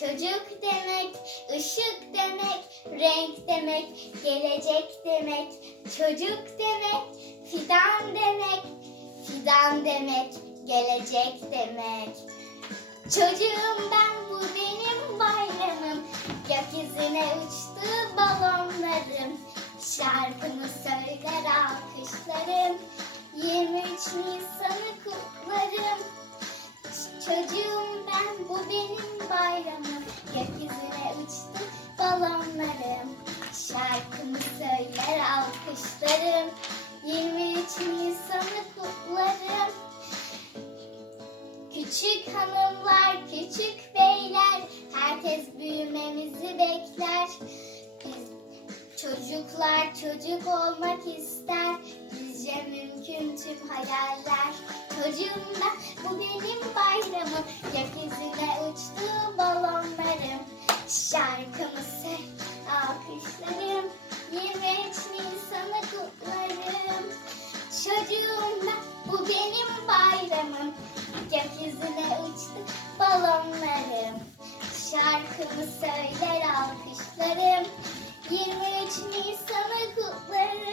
Çocuk demek, ışık demek, renk demek, gelecek demek. Çocuk demek, fidan demek, fidan demek, gelecek demek. Çocuğum ben bu benim bayramım. Gökyüzüne uçtu balonlarım. Şarkımı söyler alkışlarım. 23 Nisan'ı benim bayramım. Gökyüzüne uçtu balonlarım. Şarkımı söyler alkışlarım. 23 Nisan'ı kutlarım. Küçük hanımlar, küçük beyler, herkes büyümemizi bekler. Biz çocuklar çocuk olmak ister, bizce mümkün tüm hayaller. Çocuğum ben, Söyle, alkışlarım, 23 Nisan'ı kutlarım. Çocuğum ben, bu benim bayramım. Gökyüzüne uçtu balonlarım. Şarkımı söyler alkışlarım. 23 Nisan'ı kutlarım.